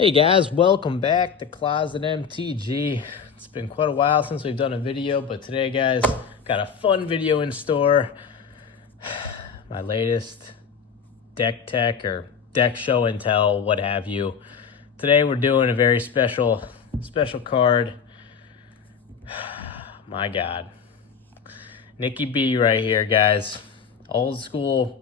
Hey guys, welcome back to Closet MTG. It's been quite a while since we've done a video, but today guys, got a fun video in store. My latest deck tech or deck show and tell, what have you. Today we're doing a very special card. My God. Nikki B right here, guys. Old school.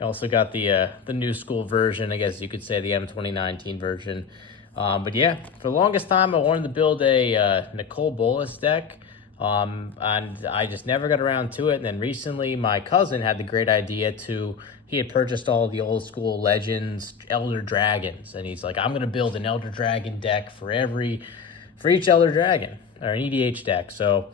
We also got the new school version, I guess you could say the M2019 version. But yeah, for the longest time, I wanted to build a Nicol Bolas deck, and I just never got around to it. And then recently, my cousin had the great idea he had purchased all the old school Legends Elder Dragons, and he's like, I'm gonna build an Elder Dragon deck for each Elder Dragon, or an EDH deck. So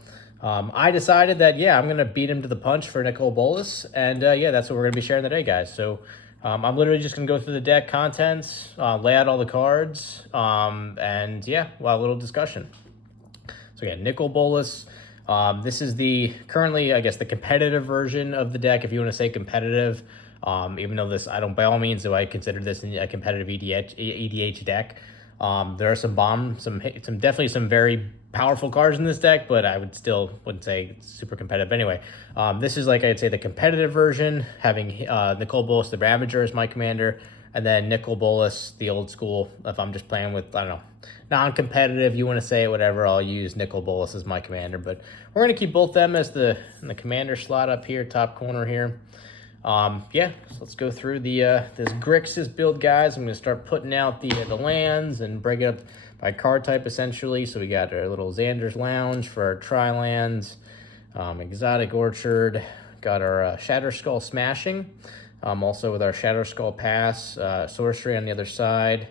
I decided that, yeah, I'm going to beat him to the punch for Nicol Bolas. And yeah, that's what we're going to be sharing today, guys. So I'm literally just going to go through the deck contents, lay out all the cards, and yeah, well, a little discussion. So yeah, Nicol Bolas. This is currently, I guess, the competitive version of the deck, if you want to say competitive. Even though I don't, by all means, do I consider this a competitive EDH deck. There are definitely some very powerful cards in this deck, but I wouldn't say it's super competitive. Anyway, this is, like I'd say, the competitive version, having Nicol Bolas the Ravager as my commander, and then Nicol Bolas the old school. If I'm just playing with, I don't know, non-competitive, you want to say it, whatever, I'll use Nicol Bolas as my commander. But we're going to keep both them as in the commander slot up here, top corner here. Yeah, so let's go through this Grixis build, guys. I'm going to start putting out the lands and break it up by card type, essentially. So we got our little Xander's Lounge for our tri-lands, Exotic Orchard, got our Shatterskull Smashing, also with our Shatterskull Pass, Sorcery on the other side.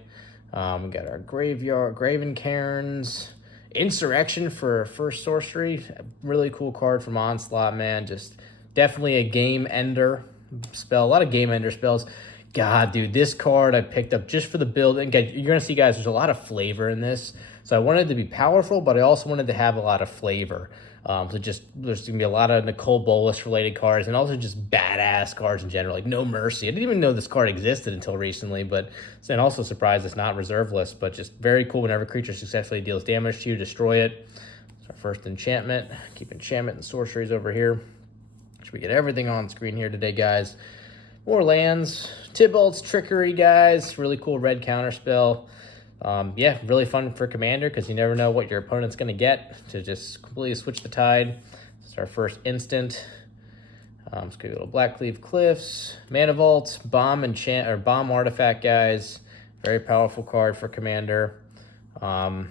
We got our Graven Cairns, Insurrection for first Sorcery, really cool card from Onslaught, man. Just definitely a game ender spell, a lot of game ender spells. God, dude, this card I picked up just for the build. And you're going to see, guys, there's a lot of flavor in this. So I wanted to be powerful, but I also wanted to have a lot of flavor. So there's going to be a lot of Nicol Bolas related cards, and also just badass cards in general, like No Mercy. I didn't even know this card existed until recently, and also surprised it's not reserve list, but just very cool. Whenever a creature successfully deals damage to you, destroy it. It's our first enchantment. Keep enchantment and sorceries over here. We get everything on screen here today, guys. More lands. Tibalts Trickery, guys. Really cool red counter spell. Yeah, really fun for commander because you never know what your opponent's going to get to just completely switch the tide. It's our first instant. Let's go a little Blackcleave Cliffs. Mana Vault, Bomb Artifact, guys. Very powerful card for commander. Yeah,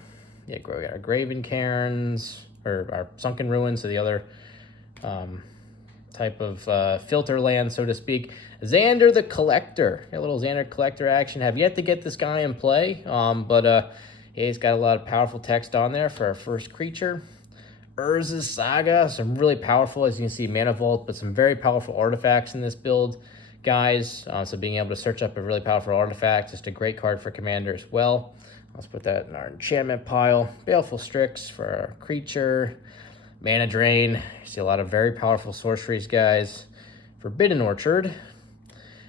we got our Graven Cairns, or our Sunken Ruins, so the other type of filter land, so to speak. Xander the Collector, a little Xander Collector action. Have yet to get this guy in play, but yeah, he's got a lot of powerful text on there for our first creature. Urza Saga, some really powerful, as you can see, Mana Vault, but some very powerful artifacts in this build, guys. So being able to search up a really powerful artifact, just a great card for commander as well. Let's put that in our enchantment pile. Baleful Strix for our creature. Mana Drain. You see a lot of very powerful sorceries, guys. Forbidden Orchard.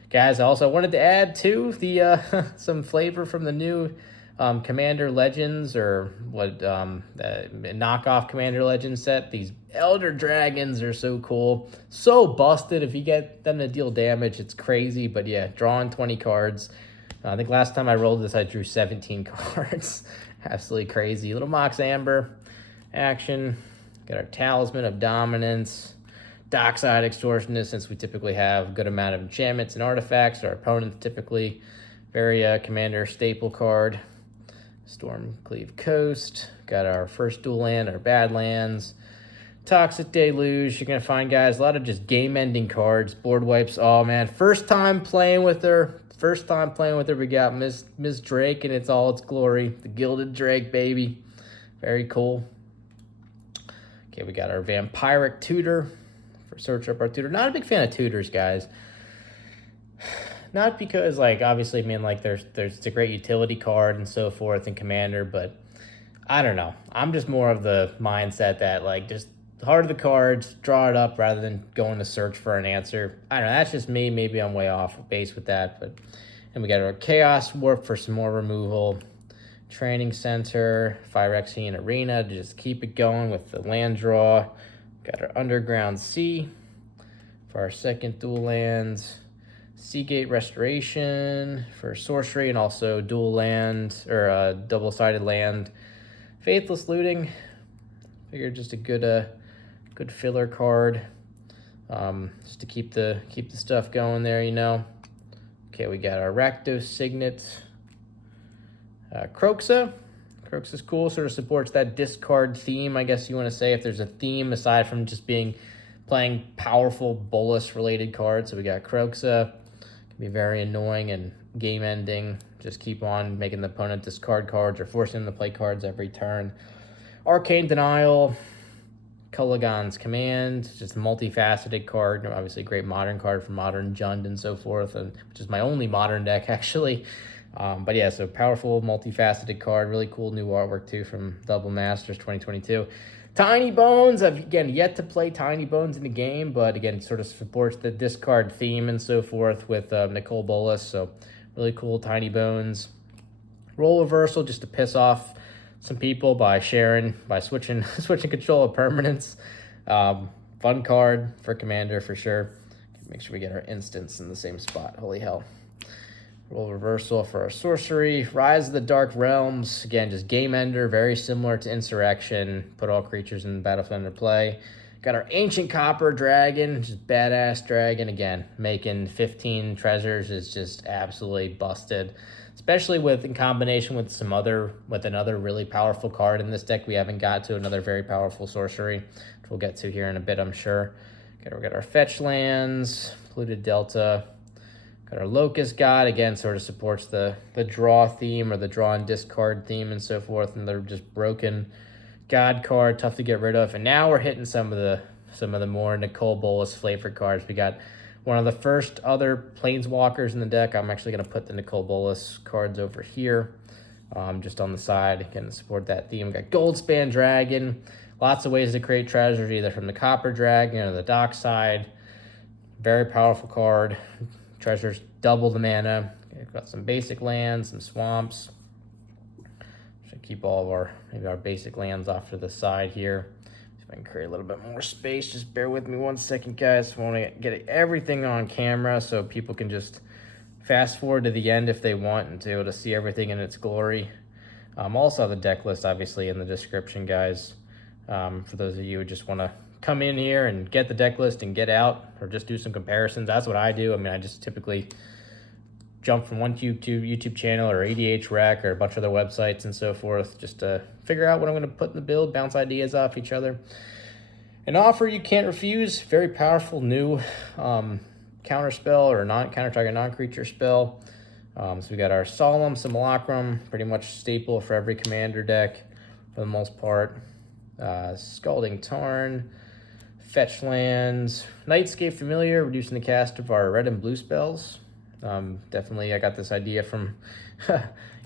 Guys, I also wanted to add, too, the some flavor from the new Commander Legends, or the knockoff Commander Legends set. These Elder Dragons are so cool. So busted. If you get them to deal damage, it's crazy. But yeah, drawing 20 cards. I think last time I rolled this, I drew 17 cards. Absolutely crazy. Little Mox Amber action. Got our Talisman of Dominance, Dockside Extortionist, since we typically have a good amount of enchantments and artifacts. Our opponents typically very commander staple card. Stormcleave Coast. Got our first dual land, our Badlands. Toxic Deluge. You're going to find, guys, a lot of just game-ending cards. Board wipes. Oh, man. First time playing with her. We got Miss Drake in all its glory. The Gilded Drake, baby. Very cool. Okay, we got our Vampiric Tutor for search up our tutor. Not a big fan of tutors, guys. Not because, like, obviously, I mean, like, it's a great utility card and so forth in Commander, but I don't know. I'm just more of the mindset that, like, just heart of the cards, draw it up rather than going to search for an answer. I don't know. That's just me. Maybe I'm way off base with that, but and we got our Chaos Warp for some more removal. Training Center, Phyrexian Arena to just keep it going with the land draw. Got our Underground Sea for our second dual lands. Seagate Restoration for sorcery, and also dual land, or double-sided land. Faithless Looting, figured just a good filler card, just to keep the stuff going there, you know. Okay, we got our Rakdos Signet, Croxa. Croxa's cool, sort of supports that discard theme, I guess you want to say, if there's a theme aside from just playing powerful Bolas-related cards. So we got Croxa. Can be very annoying and game-ending. Just keep on making the opponent discard cards or forcing them to play cards every turn. Arcane Denial, Caligan's Command, just a multifaceted card. Obviously a great modern card for Modern Jund and so forth, which is my only modern deck, actually. But yeah, so powerful, multifaceted card. Really cool new artwork, too, from Double Masters 2022. Tiny Bones, I've, again, yet to play Tiny Bones in the game, but again, sort of supports the discard theme and so forth with Nicol Bolas, so really cool Tiny Bones. Role Reversal, just to piss off some people by switching control of permanents. Fun card for Commander for sure. Make sure we get our instants in the same spot. Holy hell. Role Reversal for our sorcery. Rise of the Dark Realms. Again, just game ender, very similar to Insurrection. Put all creatures in the battlefield into play. Got our Ancient Copper Dragon, just badass dragon. Again, making 15 treasures is just absolutely busted. Especially in combination with another really powerful card in this deck we haven't got to, another very powerful sorcery, which we'll get to here in a bit, I'm sure. Okay, we got our fetch lands, Polluted Delta. Got our Locust God, again, sort of supports the draw theme or the draw and discard theme and so forth, and they're just broken God card, tough to get rid of. And now we're hitting some of the more Nicol Bolas flavored cards. We got one of the first other Planeswalkers in the deck. I'm actually going to put the Nicol Bolas cards over here, just on the side, again, to support that theme. We got Goldspan Dragon, lots of ways to create treasures, either from the Copper Dragon or the dock side. Very powerful card. Treasures double the mana. We've got some basic lands, some swamps. Should keep all of maybe our basic lands off to the side here. See if I can create a little bit more space. Just bear with me 1 second, guys. I want to get everything on camera so people can just fast forward to the end if they want and to be able to see everything in its glory. Also the deck list, obviously, in the description, guys. For those of you who just want to come in here and get the deck list and get out, or just do some comparisons. That's what I do. I mean, I just typically jump from one YouTube channel or EDH Rec or a bunch of other websites and so forth, just to figure out what I'm going to put in the build, bounce ideas off each other. An offer you can't refuse. Very powerful new counter spell or counter target non-creature spell. So we got our Solemn Simulacrum, pretty much staple for every commander deck for the most part. Scalding Tarn, fetch lands, Nightscape Familiar, reducing the cast of our red and blue spells. Definitely, I got this idea from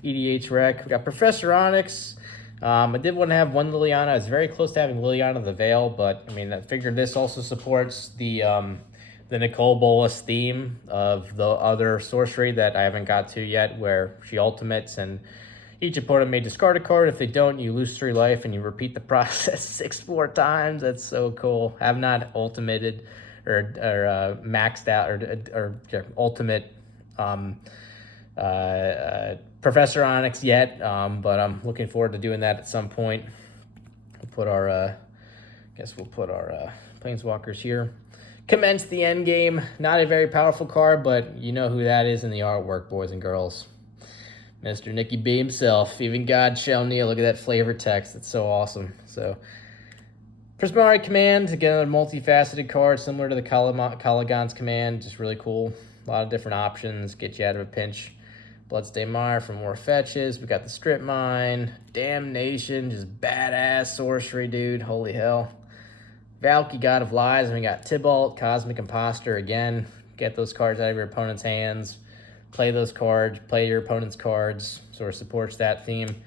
EDH Rec. We got Professor Onyx. I did want to have one Liliana. I was very close to having Liliana the Veil, but I mean, I figured this also supports the Nicol Bolas theme of the other sorcery that I haven't got to yet, where she ultimates and each opponent may discard a card. If they don't, you lose 3 life and you repeat the process 6 more times. That's so cool. I have not ultimated or maxed out or ultimate Professor Onyx yet, but I'm looking forward to doing that at some point. We'll put our Planeswalkers here. Commence the end game. Not a very powerful card, but you know who that is in the artwork, boys and girls. Mr. Nicky B himself. Even God shall kneel. Look at that flavor text. It's so awesome. So, Prismari Command, again, a multifaceted card similar to the Caligan's Command. Just really cool. A lot of different options. Get you out of a pinch. Bloodstained Mire for more fetches. We got the Strip Mine. Damnation. Just badass sorcery, dude. Holy hell. Valky, God of Lies. And we got Tibalt, Cosmic Imposter. Again, get those cards out of your opponent's hands. Play those cards, play your opponent's cards, sort of supports that theme.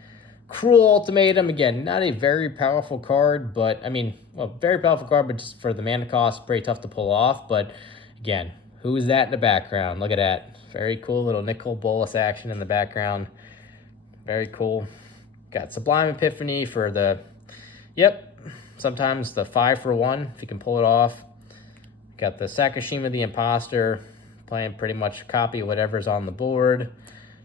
Cruel Ultimatum, again, not a very powerful card, but, I mean, well, very powerful card, but just for the mana cost, pretty tough to pull off. But, again, who is that in the background? Look at that. Very cool little Nicol Bolas action in the background. Very cool. Got Sublime Epiphany for the, yep, sometimes the 5-for-1, if you can pull it off. Got the Sakashima the Imposter, playing pretty much copy of whatever's on the board.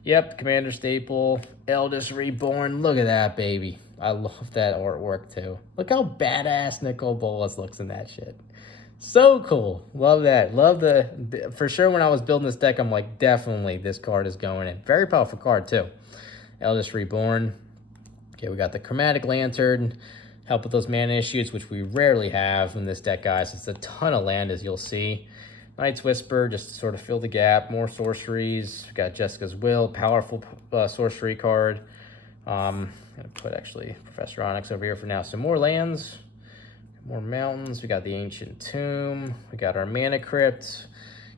Yep, Commander Staple, Eldest Reborn. Look at that, baby. I love that artwork, too. Look how badass Nicol Bolas looks in that shit. So cool. Love that. Love the... For sure, when I was building this deck, I'm like, definitely this card is going in. Very powerful card, too. Eldest Reborn. Okay, we got the Chromatic Lantern. Help with those mana issues, which we rarely have in this deck, guys. It's a ton of land, as you'll see. Knight's Whisper, just to sort of fill the gap. More sorceries. We got Jeska's Will, powerful sorcery card. I'm going to put, actually, Professor Onyx over here for now. So more lands, more mountains. We got the Ancient Tomb. We got our Mana Crypt.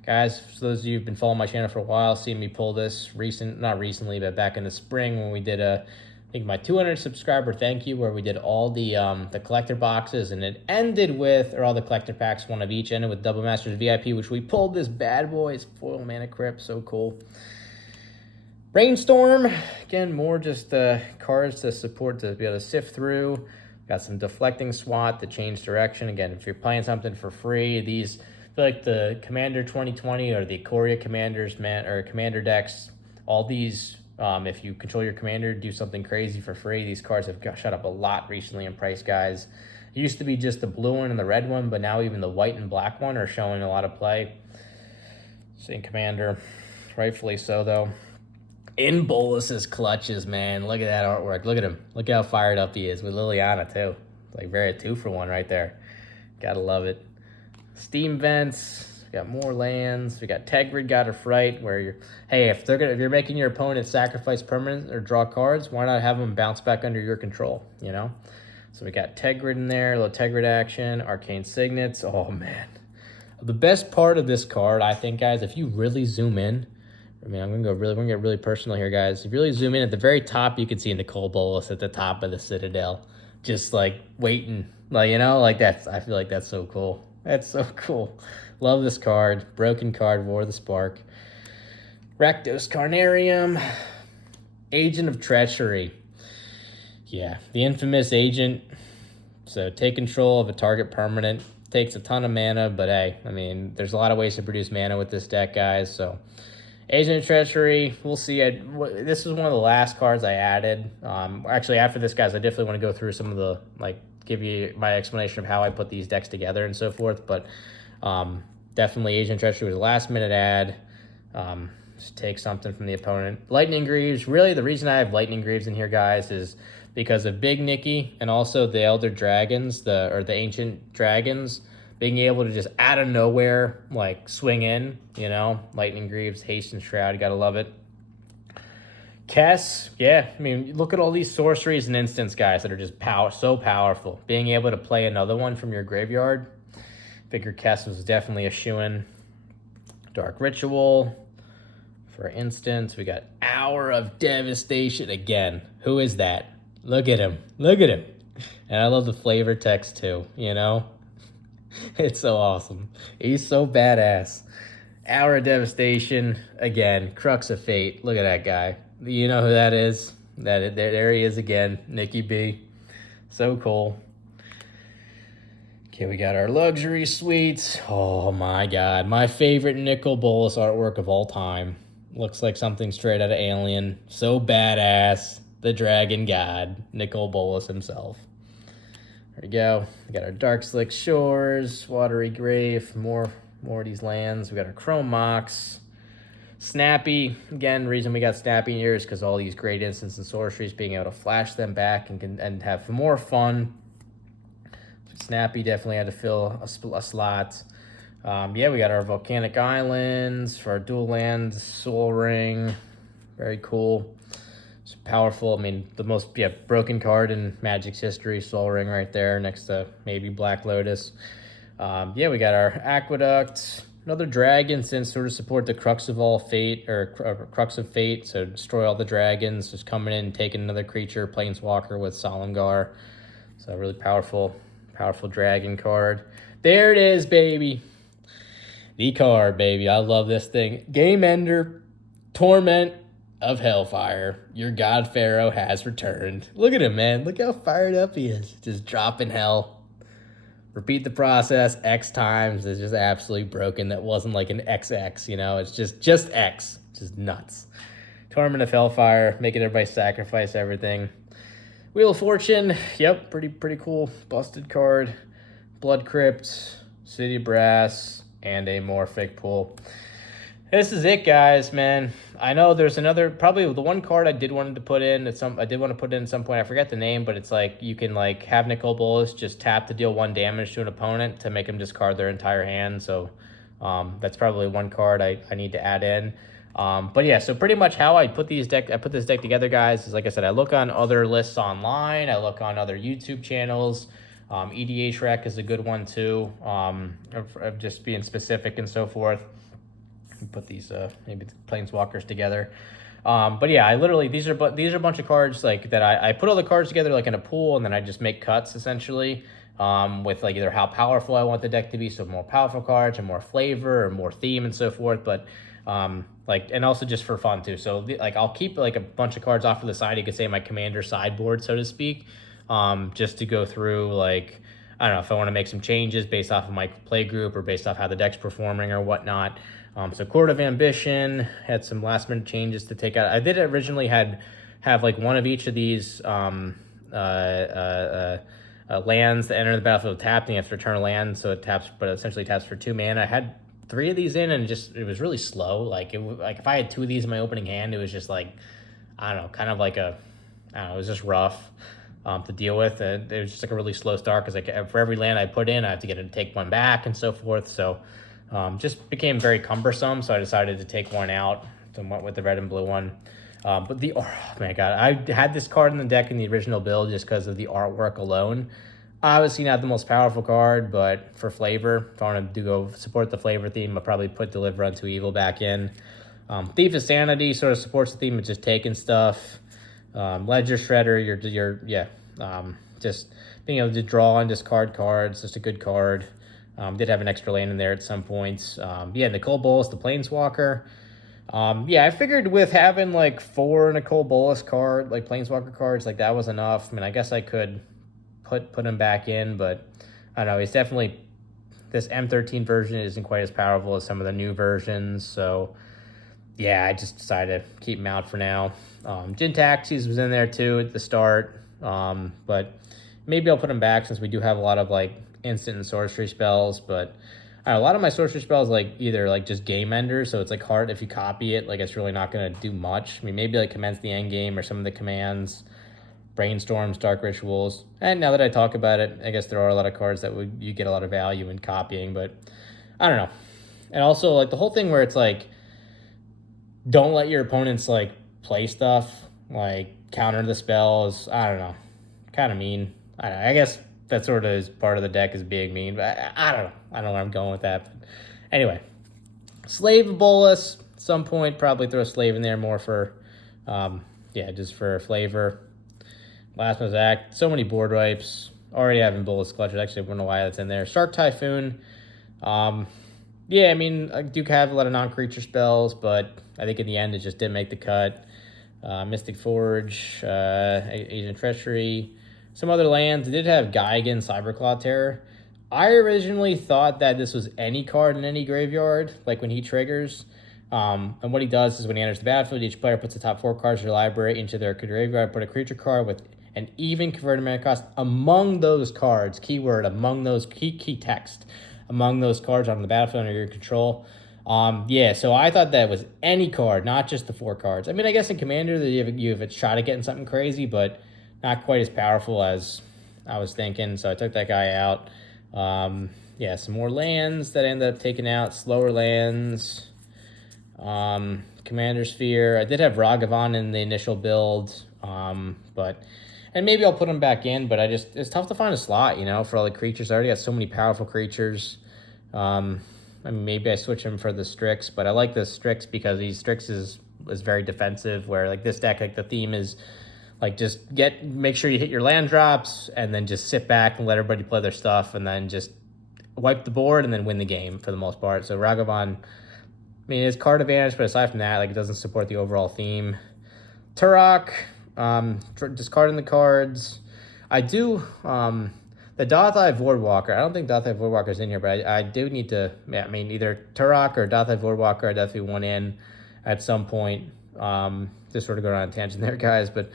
Guys, for those of you who've been following my channel for a while, seen me pull this not recently, but back in the spring when we did I think my 200 subscriber thank you, where we did all the collector boxes, and it ended with, or all the collector packs, one of each, ended with Double Masters VIP, which we pulled this bad boy. It's foil Mana Crypt, so cool. Brainstorm, again, more just cards to support, to be able to sift through. Got some Deflecting Swat to change direction. Again, if you're playing something for free, these, I feel like the Commander 2020 or the Ikoria Commanders, Commander decks, all these, if you control your commander, do something crazy for free. These cards have shot up a lot recently in price, guys. It used to be just the blue one and the red one, but now even the white and black one are showing a lot of play. Same Commander, rightfully so, though. In Bolas's clutches, man. Look at that artwork. Look at him. Look how fired up he is with Liliana, too. It's like very 2-for-1 right there. Gotta love it. Steam Vents. We got more lands. We got Tegrid, God of Fright, where you're, hey, if you're making your opponent sacrifice permanents or draw cards, why not have them bounce back under your control, you know? So we got Tegrid in there, a little Tegrid action, Arcane Signets. Oh, man. The best part of this card, I think, guys, if you really zoom in, I mean, we're gonna get really personal here, guys. If you really zoom in, at the very top, you can see Nicol Bolas at the top of the Citadel, just like waiting, like, you know, like that's, I feel like that's so cool. That's so cool. Love this card. Broken card, War of the Spark. Rakdos Carnarium. Agent of Treachery. Yeah, the infamous agent. So take control of a target permanent. Takes a ton of mana, but hey, I mean, there's a lot of ways to produce mana with this deck, guys. So Agent of Treachery, we'll see. This is one of the last cards I added. Actually, after this, guys, I definitely want to go through some of the, like, give you my explanation of how I put these decks together and so forth, but definitely Agent of Treachery was a last-minute add. Just take something from the opponent. Lightning Greaves. Really, the reason I have Lightning Greaves in here, guys, is because of Big Nicky and also the Elder Dragons, the Ancient Dragons, being able to just out of nowhere, like, swing in, you know? Lightning Greaves, Haste and Shroud, you gotta love it. Kess, yeah, I mean, look at all these sorceries and instants, guys, that are just so powerful. Being able to play another one from your graveyard, figure Kess was definitely a shoo-in. Dark Ritual. For instance, we got Hour of Devastation again. Who is that? Look at him. Look at him. And I love the flavor text, too, you know? It's so awesome. He's so badass. Hour of Devastation, again, Crux of Fate. Look at that guy. You know who that is? There he is again, Nicky B. So cool. Okay, we got our luxury suites. Oh my god, my favorite Nicol Bolas artwork of all time. Looks like something straight out of Alien. So badass. The Dragon God, Nicol Bolas himself. There we go. We got our Dark Slick Shores, Watery Grave, more of these lands. We got our Chrome Mox. Snappy, again, the reason we got Snappy here is because all these great instants and sorceries, being able to flash them back and have more fun. Snappy definitely had to fill a slot. Yeah, we got our Volcanic Islands for our dual lands, Soul Ring, very cool. It's powerful. I mean, the most broken card in Magic's history, Soul Ring right there next to maybe Black Lotus. Yeah, we got our Aqueduct. Another dragon, since sort of support the Crux of Fate, or Crux of Fate, so destroy all the dragons, just coming in and taking another creature, Planeswalker with Solemgar. So really powerful dragon card. There it is, baby. The card, baby. I love this thing. Game Ender, Torment, of Hailfire, your God-Pharoah has returned. Look at him, man. Look how fired up he is. Just dropping hell. Repeat the process X times. It's just absolutely broken. That wasn't like an XX, you know? It's just X. Just nuts. Torment of Hailfire, making everybody sacrifice everything. Wheel of Fortune. Yep, pretty cool. Busted card. Blood Crypt, City Brass, and a Morphic pool. This is it, guys, man. I know there's another, probably the one card I did want to put in at some point. I forget the name, but it's like you can like have Nicol Bolas just tap to deal 1 damage to an opponent to make them discard their entire hand. So that's probably one card I need to add in. But yeah, so pretty much how I put this deck together, guys, is like I said, I look on other lists online, I look on other YouTube channels. EDH Rec is a good one too, of just being specific and so forth. Put these maybe the Planeswalkers together. But yeah, I literally, these are a bunch of cards like that I put all the cards together like in a pool, and then I just make cuts essentially with like either how powerful I want the deck to be, so more powerful cards or more flavor or more theme and so forth. But like, and also just for fun too. So like I'll keep like a bunch of cards off to the side. You could say my commander sideboard, so to speak, just to go through like, I don't know if I want to make some changes based off of my play group or based off how the deck's performing or whatnot. So Court of Ambition had some last minute changes to take out. I did originally have like one of each of these lands that enter the battlefield tapped, and you have to return a land, so it taps, but essentially taps for 2 mana. I had 3 of these in, and it was really slow. Like if I had 2 of these in my opening hand, it was just like, I don't know, kind of like it was just rough to deal with. And it was just like a really slow start because like for every land I put in, I have to take 1 back and so forth. So just became very cumbersome, so I decided to take 1 out and went with the red and blue one. But oh my god, I had this card in the deck in the original build just because of the artwork alone. Obviously not the most powerful card, but for flavor, if I wanted to go support the flavor theme, I'll probably put Deliver Unto Evil back in. Thief of Sanity sort of supports the theme of just taking stuff. Ledger Shredder, just being able to draw and discard cards, just a good card. Did have an extra land in there at some points. Yeah, Nicol Bolas, the Planeswalker. Yeah, I figured with having like 4 Nicol Bolas card, like Planeswalker cards, like that was enough. I mean, I guess I could put him back in, but I don't know. He's definitely, this M13 version isn't quite as powerful as some of the new versions. So yeah, I just decided to keep him out for now. Jin Taxis was in there too at the start, but maybe I'll put him back since we do have a lot of like instant and sorcery spells. But a lot of my sorcery spells like either like just game enders, so it's like hard if you copy it, like it's really not going to do much. I mean, maybe like commence the end game or some of the commands, brainstorms, dark rituals. And now that I talk about it, I guess there are a lot of cards that you get a lot of value in copying, but I don't know. And also like the whole thing where it's like, don't let your opponents like play stuff, like counter the spells. I don't know, kind of mean. I guess that sort of is part of the deck is being mean, but I don't know. I don't know where I'm going with that. But anyway, Slave of Bolas, at some point, probably throw a Slave in there more for, just for flavor. Last Man's Act, so many board wipes. Already having Bolas Clutch, I actually don't know why that's in there. Shark Typhoon. Yeah, I mean, I do have a lot of non-creature spells, but I think in the end it just didn't make the cut. Mystic Forge, Agent Treachery, some other lands. It did have Gaigan, Cyberclaw Terror. I originally thought that this was any card in any graveyard, like when he triggers. And what he does is when he enters the battlefield, each player puts the top 4 cards of their library into their graveyard, put a creature card with an even converted mana cost among those cards, keyword, among those, key text, among those cards on the battlefield under your control. Yeah, so I thought that was any card, not just the 4 cards. I mean, I guess in Commander, you have a shot at getting something crazy, but not quite as powerful as I was thinking, so I took that guy out. Yeah, some more lands that I ended up taking out, slower lands. Commander Sphere. I did have Ragavan in the initial build, and maybe I'll put him back in, but it's tough to find a slot, you know, for all the creatures. I already got so many powerful creatures. I mean, maybe I switch him for the Strix, but I like the Strix because these Strix is very defensive, where like this deck, like the theme is like just make sure you hit your land drops and then just sit back and let everybody play their stuff and then just wipe the board and then win the game for the most part. So Ragavan, I mean, it's card advantage, but aside from that, like it doesn't support the overall theme. Turok, discarding the cards. I do, the Dothai Voidwalker. I don't think Dothai Voidwalker is in here, but I do need to, yeah, I mean, either Turok or Dothai Voidwalker, I definitely want in at some point. Just sort of going on a tangent there, guys, but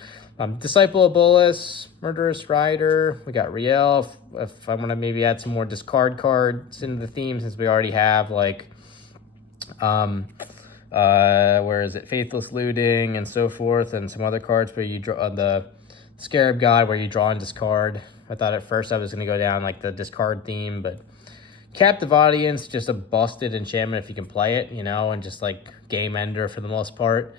Disciple of Bolas, Murderous Rider, we got Riel. If I want to maybe add some more discard cards into the theme, since we already have, like, where is it, Faithless Looting and so forth, and some other cards where you draw the Scarab God, where you draw and discard. I thought at first I was going to go down like the discard theme, but Captive Audience, just a busted enchantment if you can play it, you know, and just like game ender for the most part.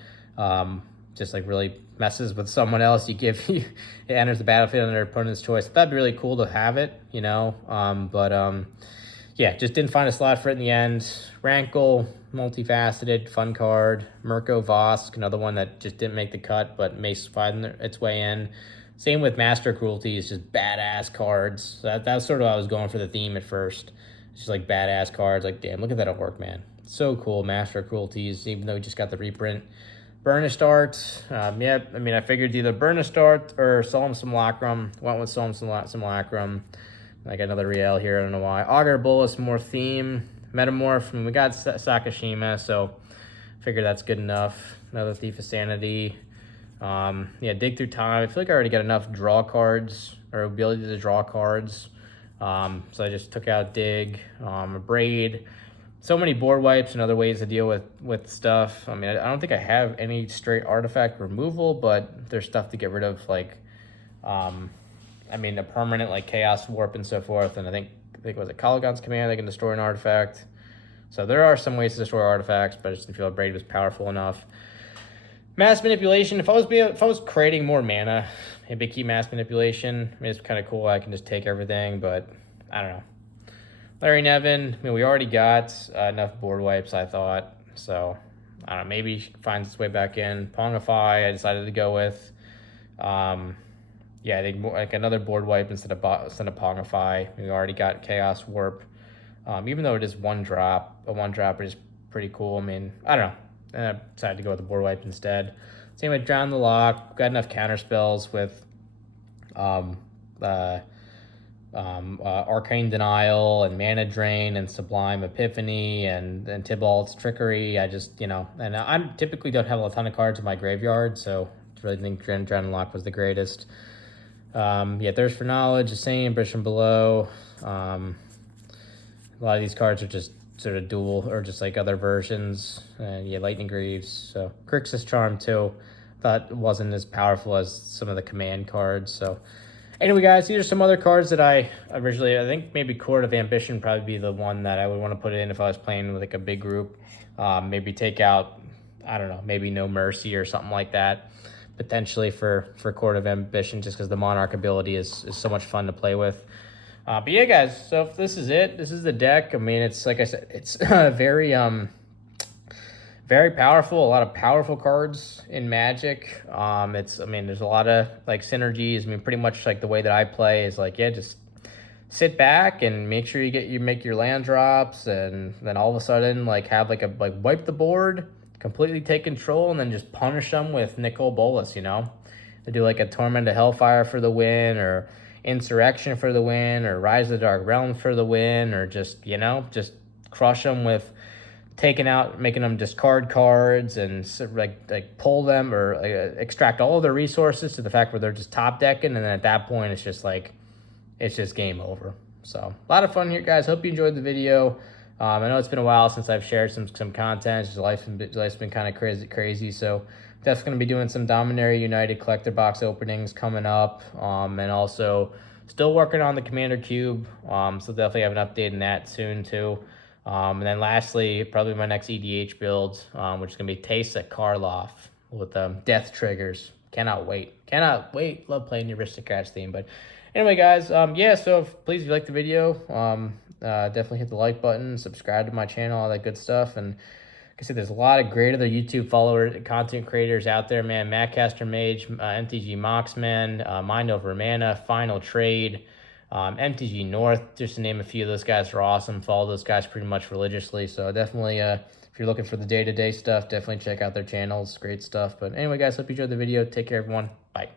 Just like really messes with someone else. You give it enters the battlefield under their opponent's choice. That'd be really cool to have it, you know. Yeah, just didn't find a slot for it in the end. Rankle, multifaceted, fun card. Mirko Vosk, another one that just didn't make the cut, but may find its way in. Same with Master Cruelty, it's just badass cards. That's sort of what I was going for the theme at first. It's just like badass cards. Like, damn, look at that artwork, man. So cool, Master Cruelties, even though we just got the reprint. Burnished Art, yeah, I mean, I figured either Burnished Art or Solemn Simulacrum. Went with Solemn Simulacrum. Like another Riel here, I don't know why. Augur Bolas, more theme. Metamorph, and we got Sakashima, so figured that's good enough. Another Thief of Sanity. Yeah, Dig Through Time. I feel like I already got enough draw cards, or ability to draw cards. So I just took out Dig, a Braid. So many board wipes and other ways to deal with stuff. I mean, I don't think I have any straight artifact removal, but there's stuff to get rid of, like, I mean, a permanent, like, Chaos Warp and so forth. And I think it was a Caligon's Command, they can destroy an artifact. So there are some ways to destroy artifacts, but I just didn't feel like Braid was powerful enough. Mass Manipulation. If I was creating more mana, maybe keep Mass Manipulation. I mean, it's kind of cool. I can just take everything, but I don't know. Larry Nevin, I mean, we already got enough board wipes, I thought. So, I don't know, maybe she finds its way back in. Pongify, I decided to go with. Yeah, I think like another board wipe instead of Pongify. We already got Chaos Warp. Even though it is one drop, a one dropper is pretty cool. I mean, I don't know. And I decided to go with the board wipe instead. Same with Drown the Lock. Got enough counter spells with Arcane Denial and Mana Drain and Sublime Epiphany and Tibalts Trickery. I just, you know, and I typically don't have a ton of cards in my graveyard, so I really think Drown the Lock was the greatest. Yeah, Thirst for Knowledge, the same, Bridge and Below. A lot of these cards are just sort of dual or just like other versions. And yeah, Lightning Greaves. So Crixus Charm too. Thought wasn't as powerful as some of the command cards. So anyway, guys, these are some other cards that I think maybe Court of Ambition probably be the one that I would want to put in if I was playing with like a big group. Maybe take out, I don't know, maybe No Mercy or something like that. Potentially for Court of Ambition, just because the Monarch ability is so much fun to play with. But yeah, guys, so if this is it. This is the deck. I mean, it's like I said, it's very powerful. A lot of powerful cards in Magic. I mean, there's a lot of like synergies. I mean, pretty much like the way that I play is like, yeah, just sit back and make sure you make your land drops, and then all of a sudden like have like wipe the board, completely take control, and then just punish them with Nicol Bolas, you know? They do like a Torment of Hailfire for the win, or Insurrection for the win, or Rise of the Dark Realm for the win, or just, you know, just crush them with making them discard cards and like pull them or extract all of their resources to the fact where they're just top decking, and then at that point it's just game over. So a lot of fun here, guys. Hope you enjoyed the video. I know it's been a while since I've shared some content. Just life's been kind of crazy. So definitely going to be doing some Dominaria United collector box openings coming up, and also still working on the Commander Cube. So definitely have an update on that soon too. And then lastly, probably my next EDH build, which is going to be Teysa Karlov with Death Triggers. Cannot wait. Love playing the Aristocrats theme. But anyway, guys, yeah, so please, if you like the video, definitely hit the like button, subscribe to my channel, all that good stuff. And like I said, there's a lot of great other YouTube followers, content creators out there, man. Mattcaster Mage, MTG Moxman, Mind Over Mana, Final Trade, MTG North, just to name a few of those guys, are awesome. Follow those guys pretty much religiously. So definitely, if you're looking for the day-to-day stuff, definitely check out their channels. Great stuff. But anyway, guys, hope you enjoyed the video. Take care, everyone. Bye.